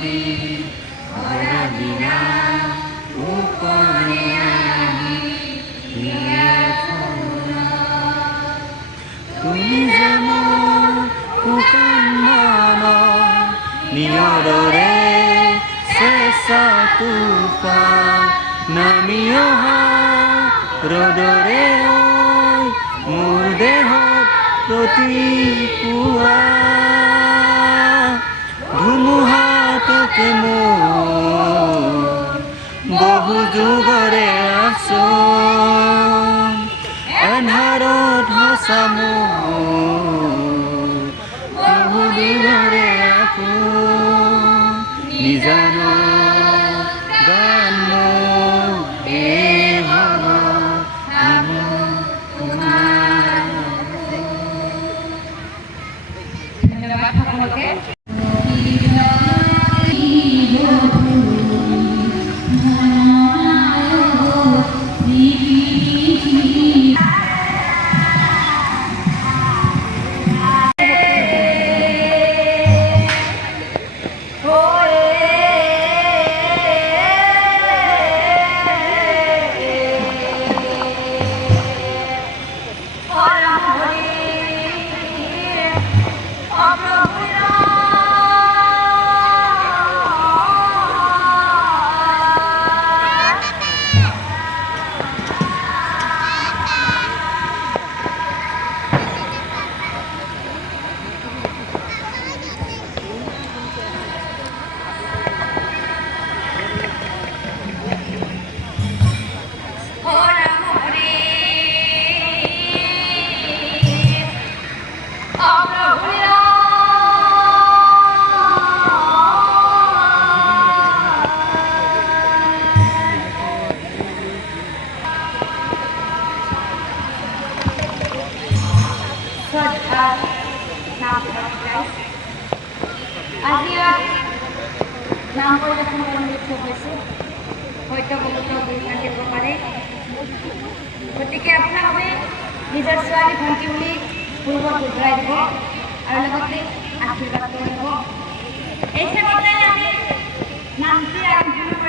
মাটি ধৰা বিনা উপনে আহি তুমি যে মোৰ শুকান মন নিয়ৰৰে চেঁচা তুফান নামি অহা ৰ'দৰে মোৰ দেহত প্ৰতিপুৱা ধুমুহাটোকে মোৰ বহু যুগৰে আচোন এন্ধাৰত সঁচা মোৰ বহু যুগৰে আপোন নিজানো গান মোৰ এই ধন্যবাদ সকলোকে। আজি নাম পৰিদৰ্শন কৰি উৎসৱ হৈছে হয়তো বহুতো ভূমিকা দিব পাৰে গতিকে আপোনালোকে নিজৰ ছোৱালী ভণ্টি বুলি পূৰ্বত শুধৰাই দিব আৰু লগতে আশীৰ্বাদ কৰিব এই ক্ষেত্ৰতে আমি নামটি আৰম্ভ